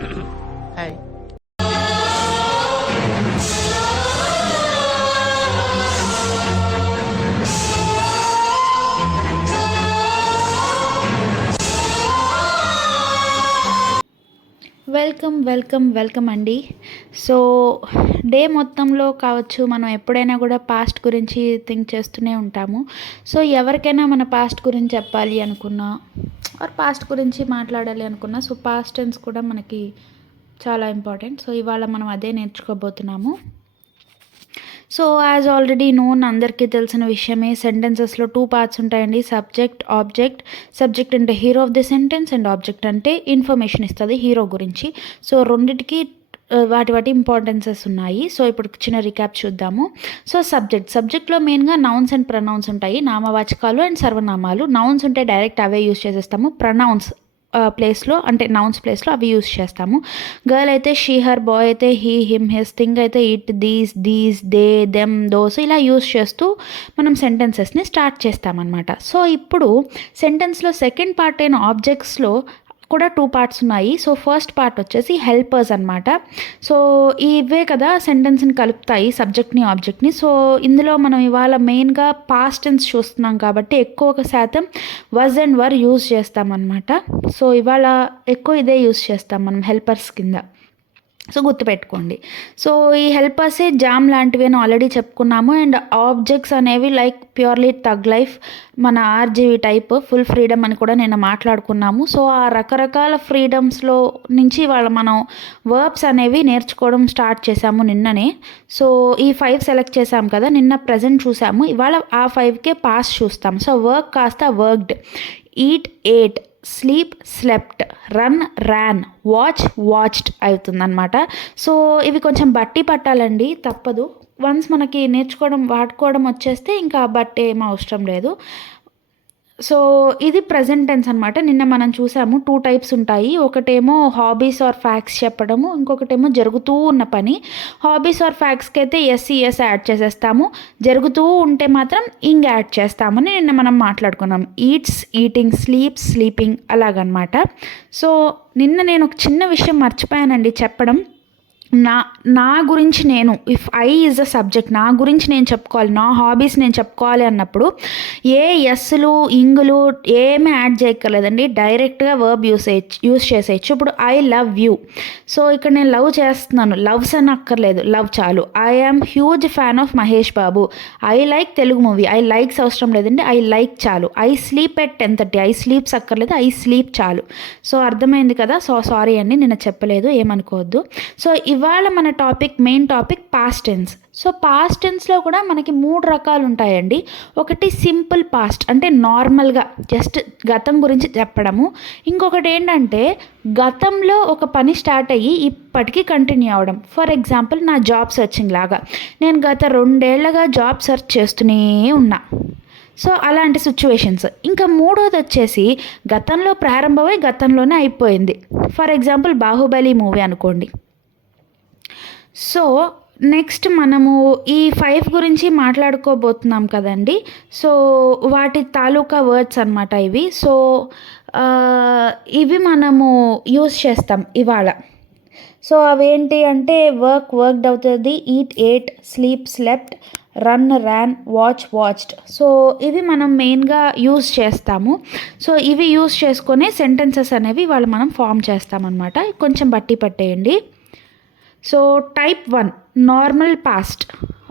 Hi. Welcome welcome welcome అండి. So day మొత్తంలో కావచ్చు, మనం ఎప్పుడైనా కూడా పాస్ట్ గురించి థింక్ చేస్తూనే ఉంటాము. సో ఎవరికైనా మన పాస్ట్ గురించి చెప్పాలి అనుకున్నా ఆర్ పాస్ట్ గురించి మాట్లాడాలి అనుకున్నా, సో పాస్ట్ టెన్స్ కూడా మనకి చాలా ఇంపార్టెంట్. సో ఇవాళ మనం అదే నేర్చుకోబోతున్నాము. సో యాజ్ ఆల్రెడీ నోన్, అందరికీ తెలిసిన విషయమే, సెంటెన్సెస్లో 2 పార్ట్స్ ఉంటాయండి: సబ్జెక్ట్, ఆబ్జెక్ట్. సబ్జెక్ట్ అంటే hero of the sentence, and object అంటే ఇన్ఫర్మేషన్ ఇస్తుంది హీరో గురించి. సో రెండిటికి వాటి ఇంపార్టెన్సెస్ ఉన్నాయి. సో ఇప్పుడు చిన్న రికాప్ చూద్దాము. సో సబ్జెక్ట్లో మెయిన్గా నౌన్స్ అండ్ ప్రనౌన్స్ ఉంటాయి, నామవాచకాలు అండ్ సర్వనామాలు. నౌన్స్ ఉంటే డైరెక్ట్ అవే యూస్ చేసేస్తాము. ప్రనౌన్స్ ప్లేస్లో, అంటే నౌన్స్ ప్లేస్లో అవి యూస్ చేస్తాము. గర్ల్ అయితే షీ హర్, బాయ్ అయితే హీ హిమ్ హిస్, థింగ్ అయితే it these they them those, ఇలా యూస్ చేస్తూ మనం సెంటెన్సెస్ని స్టార్ట్ చేస్తామన్నమాట. సో ఇప్పుడు సెంటెన్స్లో సెకండ్ పార్ట్ అయిన ఆబ్జెక్ట్స్లో కూడా 2 పార్ట్స్ ఉన్నాయి. సో ఫస్ట్ పార్ట్ వచ్చేసి హెల్పర్స్ అనమాట. సో ఇవే కదా సెంటెన్స్ని కలుపుతాయి, సబ్జెక్ట్ని ఆబ్జెక్ట్ని. సో ఇందులో మనం ఇవాళ మెయిన్గా పాస్ట్ టెన్స్ చూస్తున్నాం కాబట్టి ఎక్కువ శాతం వాజ్ అండ్ వర్ యూజ్ చేస్తామన్నమాట. సో ఇవాళ ఎక్కువ ఇదే యూజ్ చేస్తాం మనం హెల్పర్స్ కింద. సో గుర్తుపెట్టుకోండి. సో ఈ హెల్పర్సే జామ్ లాంటివి అని ఆల్రెడీ చెప్పుకున్నాము. అండ్ ఆబ్జెక్ట్స్ అనేవి లైక్ ప్యూర్లీ థగ్ లైఫ్, మన ఆర్జీవి టైప్ ఫుల్ ఫ్రీడమ్ అని కూడా నిన్న మాట్లాడుకున్నాము. సో ఆ రకరకాల ఫ్రీడమ్స్లో నుంచి మనం వర్బ్స్ అనేవి నేర్చుకోవడం స్టార్ట్ చేసాము నిన్ననే. సో ఈ 5 సెలెక్ట్ చేసాం కదా, నిన్న ప్రజెంట్ చూసాము, ఇవాళ ఆ 5కే పాస్ట్ చూస్తాం. సో వర్క్ కాస్త worked, eat ate, sleep slept, run ran, watched అవుతుందన్నమాట. సో ఇవి కొంచెం బట్టి పట్టాలండి, తప్పదు. వన్స్ మనకి వాడుకోవడం వచ్చేస్తే ఇంకా బట్టి ఏం అవసరం లేదు. సో ఇది ప్రజెంట్ టెన్స్ అనమాట. నిన్న మనం చూసాము 2 టైప్స్ ఉంటాయి. ఒకటేమో హాబీస్ ఆర్ ఫ్యాక్ట్స్ చెప్పడము, ఇంకొకటేమో జరుగుతూ ఉన్న పని. హాబీస్ ఆర్ ఫ్యాక్ట్స్కి అయితే ఎస్ యాడ్ చేసేస్తాము, జరుగుతూ ఉంటే మాత్రం ఇంగ్ యాడ్ చేస్తామని నిన్న మనం మాట్లాడుకున్నాం. ఈట్స్ ఈటింగ్, స్లీప్స్ స్లీపింగ్, అలాగనమాట. సో నిన్న నేను ఒక చిన్న విషయం మర్చిపోయానండి చెప్పడం. నా గురించి నేను, if I is a subject, నా గురించి నేను చెప్పుకోవాలి, నా హాబీస్ నేను చెప్పుకోవాలి అన్నప్పుడు ఏ ఎస్లు ఇంగులు ఏమీ యాడ్ చేయక్కర్లేదండి, డైరెక్ట్గా వర్బ్ యూస్ చేసేయచ్చు. ఇప్పుడు ఐ లవ్ యూ. సో ఇక్కడ నేను లవ్ చేస్తున్నాను, లవ్స్ అని అక్కర్లేదు, లవ్ చాలు. I am huge fan of Mahesh Babu. I like Telugu movie, I likes అవసరం లేదండి, ఐ లైక్ చాలు. I sleep at 10:30, I sleeps అక్కర్లేదు, ఐ స్లీప్ చాలు. సో అర్థమైంది కదా. సో సారీ అండి, నేను చెప్పలేదు, ఏమనుకోవద్దు. సో ఇవాళ మన main topic past tense. So past టెన్స్లో కూడా మనకి 3 రకాలు ఉంటాయండి. ఒకటి సింపుల్ పాస్ట్, అంటే నార్మల్గా జస్ట్ గతం గురించి చెప్పడము. ఇంకొకటి ఏంటంటే గతంలో ఒక పని స్టార్ట్ అయ్యి ఇప్పటికీ కంటిన్యూ అవ్వడం. ఫర్ ఎగ్జాంపుల్ నా జాబ్ సర్చింగ్ లాగా, నేను గత 2 ఏళ్లుగా జాబ్ సెర్చ్ చేస్తూనే ఉన్నా. సో అలాంటి సిచ్యువేషన్స్. ఇంకా మూడోది వచ్చేసి గతంలో ప్రారంభమై గతంలోనే అయిపోయింది. ఫర్ ఎగ్జాంపుల్ బాహుబలి మూవీ అనుకోండి. సో నెక్స్ట్ మనము ఈ 5 గురించి మాట్లాడుకోబోతున్నాం కదండి. సో వాటి తాలూకా వర్డ్స్ అనమాట ఇవి. సో ఇవి మనము యూస్ చేస్తాం ఇవాళ. సో అవేంటి అంటే వర్క్డ్ అవుతుంది, eat ate, sleep slept, run ran, watched. So ఇవి మనం మెయిన్గా యూస్ చేస్తాము. సో ఇవి యూస్ చేసుకొని సెంటెన్సెస్ అనేవి మనం ఫామ్ చేస్తామన్నమాట. కొంచెం బట్టి పట్టేయండి. So type 1 normal past.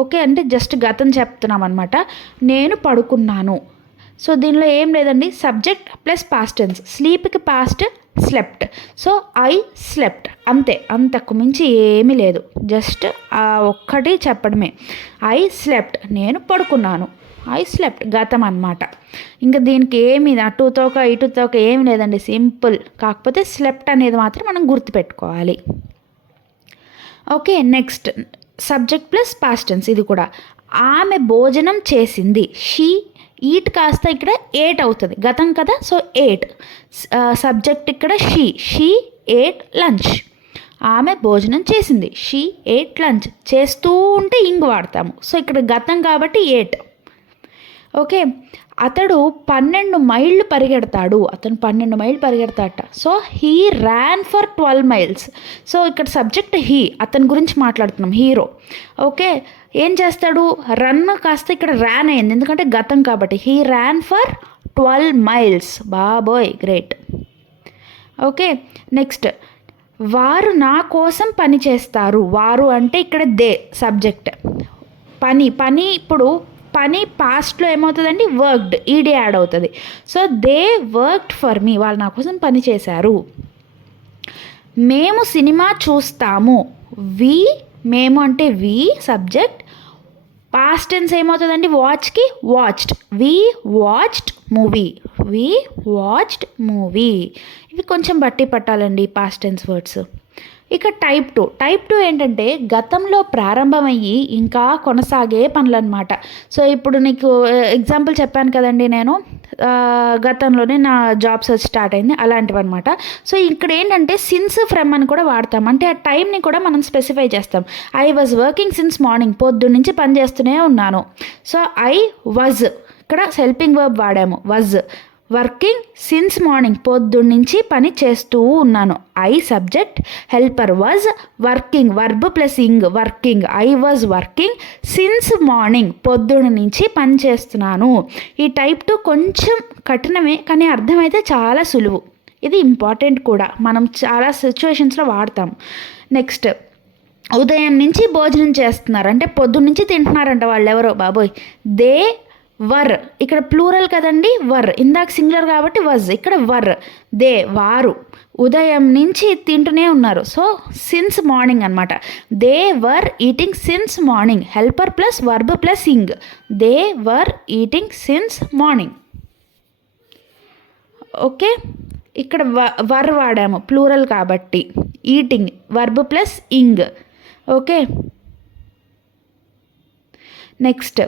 Okay, అంటే జస్ట్ గతం చెప్తున్నాం అనమాట. నేను పడుకున్నాను. సో దీనిలో ఏం లేదండి, సబ్జెక్ట్ ప్లస్ పాస్ట్ టెన్స్. స్లీప్కి past slept. So I slept, అంతే, అంతకు మించి ఏమీ లేదు, జస్ట్ ఒక్కటి చెప్పడమే. ఐ స్లెప్ట్, నేను పడుకున్నాను. ఐ స్లెప్ట్ గతం అనమాట. ఇంకా దీనికి ఏమి అటు తోక ఇటు తోక ఏమి లేదండి, సింపుల్. కాకపోతే స్లెప్ట్ అనేది మాత్రం మనం గుర్తుపెట్టుకోవాలి. Okay, next subject plus past tense. ఇది కూడా ఆమె భోజనం చేసింది. షీ ఈట్ కాస్త ఇక్కడ ఏట్ అవుతుంది, గతం కదా. సో ఏట్ సబ్జెక్ట్ ఇక్కడ షీ ఏట్ లంచ్. ఆమె భోజనం చేసింది, షీ ఏట్ లంచ్. చేస్తూ ఉంటే ఇంగ్ వాడతాము. సో ఇక్కడ గతం కాబట్టి ఏట్. ఓకే. అతడు 12 మైళ్ళు పరిగెడతాడు. అతను 12 మైళ్ళు పరిగెడతాడట. So, he ran for 12 miles. So, ఇక్కడ సబ్జెక్ట్ హీ. అతని గురించి మాట్లాడుతున్నాం, హీరో. ఓకే. ఏం చేస్తాడు? రన్ కాస్త ఇక్కడ ర్యాన్ అయింది. ఎందుకంటే గతం కాబట్టి. He ran for 12 miles. బాబోయ్! గ్రేట్. ఓకే. నెక్స్ట్, వారు నా కోసం పని చేస్తారు. వారు అంటే ఇక్కడ దే సబ్జెక్ట్. పని ఇప్పుడు పని పాస్ట్లో ఏమవుతుందండి? వర్క్డ్. ఈడే యాడ్ అవుతుంది. So they worked for me. వాళ్ళు నా కోసం పని చేశారు. మేము సినిమా చూస్తాము. మేము అంటే సబ్జెక్ట్. పాస్ట్ టెన్స్ ఏమవుతుందండి? వాచ్కి వాచ్డ్. Watched movie. ఇవి కొంచెం బట్టి పట్టాలండి పాస్ట్ టెన్స్ వర్డ్స్. ఇక టైప్ 2 ఏంటంటే గతంలో ప్రారంభమయ్యి ఇంకా కొనసాగే పనులన్నమాట. సో ఇప్పుడు నీకు ఎగ్జాంపుల్ చెప్పాను కదండి, నేను గతంలోనే నా జాబ్ సర్చ్ స్టార్ట్ అయింది, అలాంటివి అనమాట. సో ఇక్కడ ఏంటంటే సిన్స్ ఫ్రమ్ అని కూడా వాడతాం. అంటే ఆ టైంని కూడా మనం స్పెసిఫై చేస్తాం. I was working since morning. పొద్దున్న నుంచి పని చేస్తూనే ఉన్నాను. సో ఐ వాజ్, ఇక్కడ హెల్పింగ్ వర్బ్ వాడాము. Was working since morning. పొద్దున్నుంచి పని చేస్తూ ఉన్నాను. I subject, helper was, working verb plus ing working. I was working since morning. పొద్దున్న నుంచి పని చేస్తున్నాను. ఈ టైప్ 2 కొంచెం కఠినమే, కానీ అర్థమైతే చాలా సులువు. ఇది ఇంపార్టెంట్ కూడా, మనం చాలా సిచ్యువేషన్స్లో వాడతాం. నెక్స్ట్, ఉదయం నుంచి భోజనం చేస్తున్నారు అంటే పొద్దున్న నుంచి తింటున్నారంట వాళ్ళు ఎవరో. బాబోయ్! They were. ఇక్కడ ప్లూరల్ కదండి, వర్. ఇందాక సింగులర్ కాబట్టి వజ్. ఇక్కడ వర్. దే వారు ఉదయం నుంచి తింటూనే ఉన్నారు. సో సిన్స్ మార్నింగ్ అనమాట. They were eating since morning. Helper plus verb plus ing. They were eating since morning. Okay. ఇక్కడ వర్ వాడాము ప్లూరల్ కాబట్టి. Eating verb plus ing. Okay. Next,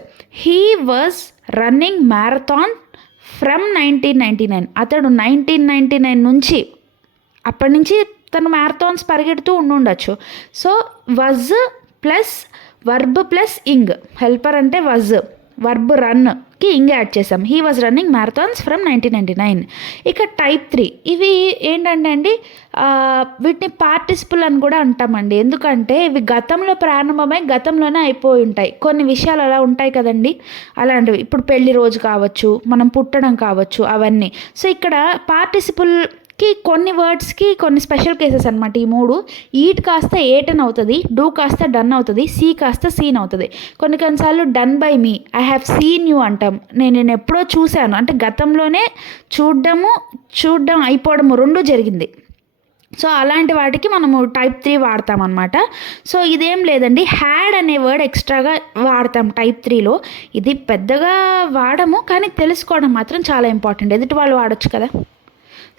he was running marathon from 1999. అతడు 1999 నుంచి, అప్పటి నుంచి తను marathons పరిగెడుతూ ఉండొచ్చు. So was plus verb plus ing. Helper అంటే వజ్, వర్బ్ రన్కి ఇంగ్ యాడ్ చేసాం. He was running marathons from 1999. ఇక టైప్ 3 ఇవి ఏంటంటే అండి, వీటిని పార్టిసిపుల్ అని కూడా అంటామండి. ఎందుకంటే ఇవి గతంలో ప్రారంభమై గతంలోనే అయిపోయి ఉంటాయి. కొన్ని విషయాలు అలా ఉంటాయి కదండి, అలాంటివి. ఇప్పుడు పెళ్లి రోజు కావచ్చు, మనం పుట్టడం కావచ్చు, అవన్నీ. సో ఇక్కడ పార్టిసిపుల్కి కొన్ని వర్డ్స్కి కొన్ని స్పెషల్ కేసెస్ అనమాట ఈ 3. ఈట్ కాస్త ఏటన్ అవుతుంది, డూ కాస్త డన్ అవుతుంది, సీ కాస్త సీన్ అవుతుంది. కొన్నిసార్లు done by me, I have seen you అంటాం. నేను ఎప్పుడో చూశాను అంటే గతంలోనే చూడడం అయిపోవడము రెండూ జరిగింది. సో అలాంటి వాటికి మనము టైప్ 3 వాడతామన్నమాట. సో ఇదేం లేదండి, హ్యాడ్ అనే వర్డ్ ఎక్స్ట్రాగా వాడతాం టైప్ 3లో. ఇది పెద్దగా వాడము, కానీ తెలుసుకోవడం మాత్రం చాలా ఇంపార్టెంట్. ఎదుటి వాళ్ళు వాడచ్చు కదా.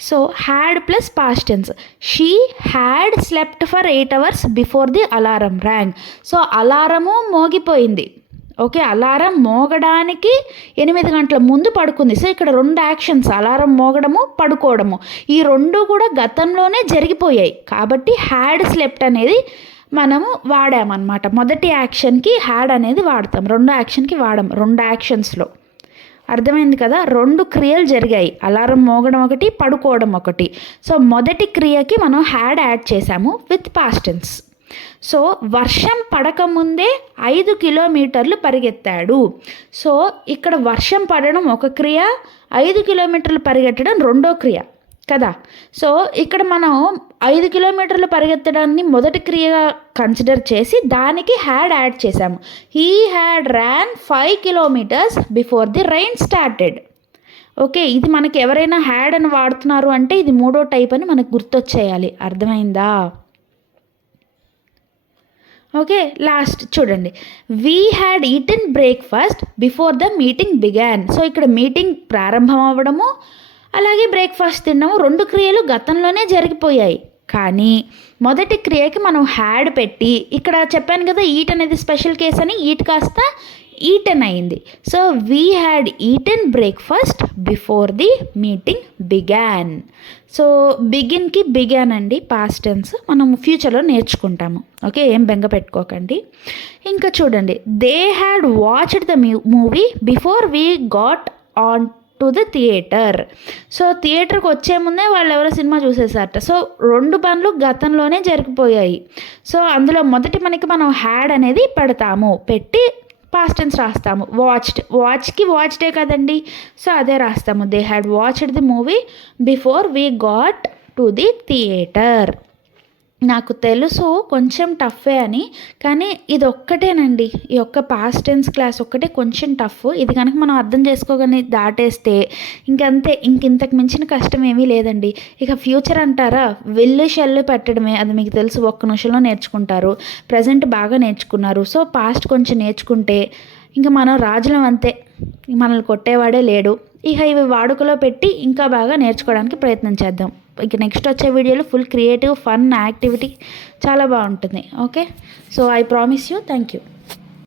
So had plus past tense. She had slept for 8 hours before the alarm rang. So alarm మోగిపోయింది. ఓకే. అలారం మోగడానికి 8 గంటల ముందు పడుకుంది. సో ఇక్కడ 2 యాక్షన్స్, అలారం మోగడము, పడుకోవడము, ఈ 2 కూడా గతంలోనే జరిగిపోయాయి. కాబట్టి హ్యాడ్ స్లెప్ట్ అనేది మనము వాడామన్నమాట. మొదటి యాక్షన్కి హ్యాడ్ అనేది వాడతాం, 2 యాక్షన్కి వాడము. 2 యాక్షన్స్లో అర్థమైంది కదా, 2 క్రియలు జరిగాయి. అలారం మోగడం ఒకటి, పడుకోవడం ఒకటి. సో మొదటి క్రియకి మనం హ్యాడ్ యాడ్ చేసాము విత్ పాస్ట్ టెన్స్. సో వర్షం పడకముందే 5 కిలోమీటర్లు పరిగెత్తాడు. సో ఇక్కడ వర్షం పడడం ఒక క్రియ, 5 కిలోమీటర్లు పరిగెత్తడం రెండో క్రియ కదా. సో ఇక్కడ మనం 5 కిలోమీటర్లు పరిగెత్తడాన్ని మొదటి క్రియగా కన్సిడర్ చేసి దానికి హ్యాడ్ యాడ్ చేసాము. He had ran 5 kilometers before the rain started. Okay. ఇది మనకి ఎవరైనా హ్యాడ్ అని వాడుతున్నారు అంటే ఇది 3వ టైప్ అని మనకు గుర్తొచ్చేయాలి. అర్థమైందా? ఓకే. లాస్ట్ చూడండి, we had eaten breakfast before the meeting began. So ఇక్కడ మీటింగ్ ప్రారంభం అవ్వడము, అలాగే బ్రేక్ఫాస్ట్ తినడము 2 క్రియలు గతంలోనే జరిగిపోయాయి. కానీ మొదటి క్రియకి మనం హ్యాడ్ పెట్టి, ఇక్కడ చెప్పాను కదా ఈట్ అనేది స్పెషల్ కేస్ అని, ఈట్ కాస్త ఈటెన్ అయింది. So we had eaten breakfast before the meeting began. So బిగిన్కి బిగాన్ అండి పాస్ట్ టెన్స్, మనం ఫ్యూచర్లో నేర్చుకుంటాము. ఓకే, ఏం బెంగ పెట్టుకోకండి. ఇంకా చూడండి, they had watched the movie before we got on to the theatre. So థియేటర్కి వచ్చే ముందే వాళ్ళు ఎవరో సినిమా చూసేసారట. సో 2 పనులు గతంలోనే జరిగిపోయాయి. సో అందులో మొదటి మనకి మనం హ్యాడ్ అనేది పెడతాము, పెట్టి పాస్ట్ టెన్స్ రాస్తాము. వాచ్కి వాచ్డే కదండి, సో అదే రాస్తాము. They had watched the movie before we got to the theatre. నాకు తెలుసు కొంచెం టఫే అని, కానీ ఇది ఒక్కటేనండి, ఈ ఒక్క పాస్ట్ టెన్స్ క్లాస్ ఒక్కటే కొంచెం టఫ్. ఇది కనుక మనం అర్థం చేసుకోగానే దాటేస్తే ఇంకంతే, ఇంతకు మించిన కష్టం ఏమీ లేదండి. ఇక ఫ్యూచర్ అంటారా, వెళ్ళు షెల్లు పెట్టడమే, అది మీకు తెలుసు, 1 నిమిషంలో నేర్చుకుంటారు. ప్రజెంట్ బాగా నేర్చుకున్నారు. సో పాస్ట్ కొంచెం నేర్చుకుంటే ఇంకా మనం రాజులం అంతే, మనల్ని కొట్టేవాడే లేడు. ఇక ఇవి వాడుకలో పెట్టి ఇంకా బాగా నేర్చుకోవడానికి ప్రయత్నం చేద్దాం. ఇక నెక్స్ట్ వచ్చే వీడియోలో ఫుల్ క్రియేటివ్ ఫన్ యాక్టివిటీ చాలా బాగుంటుంది. Okay, so I promise you. Thank you.